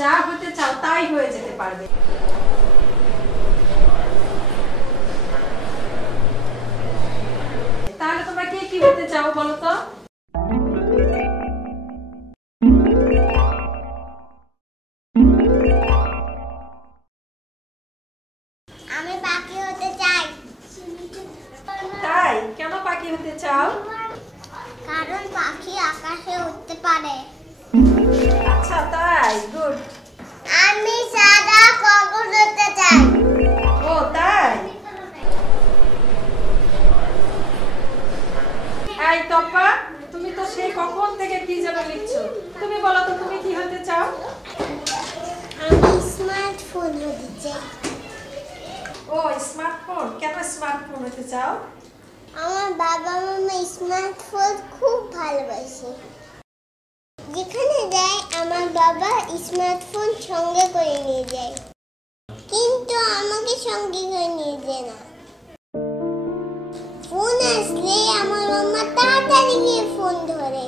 যা হতে চাও তাই হয়ে যেতে পারবে। তাহলে তোমরা কে কি হতে চাও বলো তো? আমি পাখি হতে চাই। তাই? কেন পাখি হতে চাও? কারণ পাখি আকাশে উড়তে পারে। আচ্ছা তাই, গুড। আমি সাদা কাগজ হতে চাই। ও তাই? এই তপা, তুমি তো সেই কখন থেকে কি যেন লিখছো, তুমি বলো তো তুমি কি হতে চাও? আমি স্মার্টফোন হতে চাই। ও স্মার্টফোন, কেন স্মার্টফোন হতে চাও? আমার বাবা মামা স্মার্টফোন খুব ভালোবাসে। যেখানে যায় আমার বাবা স্মার্টফোন সঙ্গে করে নিয়ে যায়, কিন্তু আমাকে সঙ্গে করে নিয়ে যায় না। ফোন আসলে আমার মামা তাড়াতাড়ি গিয়ে ফোন ধরে।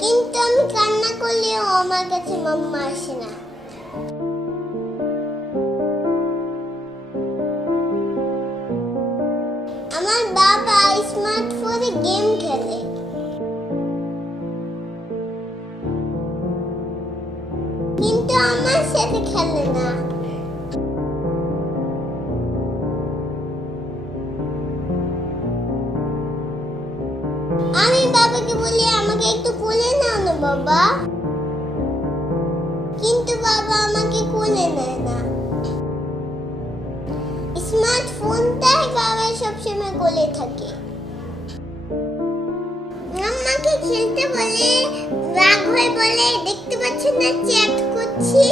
কিন্তু আমি কান্না করলেও আমার কাছে মাম্মা আসে না। আমার বাবা স্মার্টফোনে গেম খেলে, কিন্তু আমার সাথে খেলে না। আমি বাবাকে বলি আমাকে একটু কোলে নাও না বাবা, কিন্তু বাবা আমাকে কোলে নেয় না। স্মার্টফোনটাই বাবা সবসময় কোলে থাকে। আমাকে খেলতে বলে, রাগ হয়ে বলে দেখতে পাচ্ছেন না চ্যাট করছি।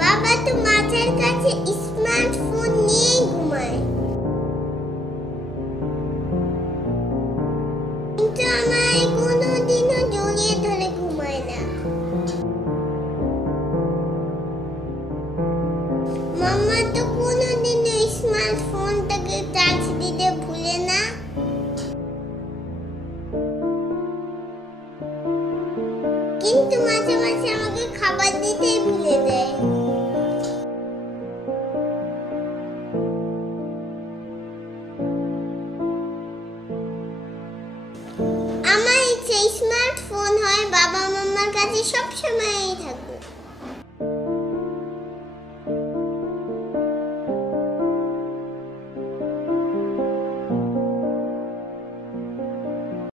বাবা তো মাথার কাছে স্মার্টফোন নিয়ে ঘুমায়, কিন্তু আমায় কোনোদিনও জড়িয়ে ধরে ঘুমায় না। মাম্মা তো কোনোদিনও স্মার্টফোনটাকে চার্জ দিতে ভুলে না, কিন্তু মাঝে মাঝে আমাকে খাবার দিতেই ভুলে যায়। আমার ইচ্ছে স্মার্টফোন হয় বাবা মাম্মার কাছে সবসময়ই থাকবে।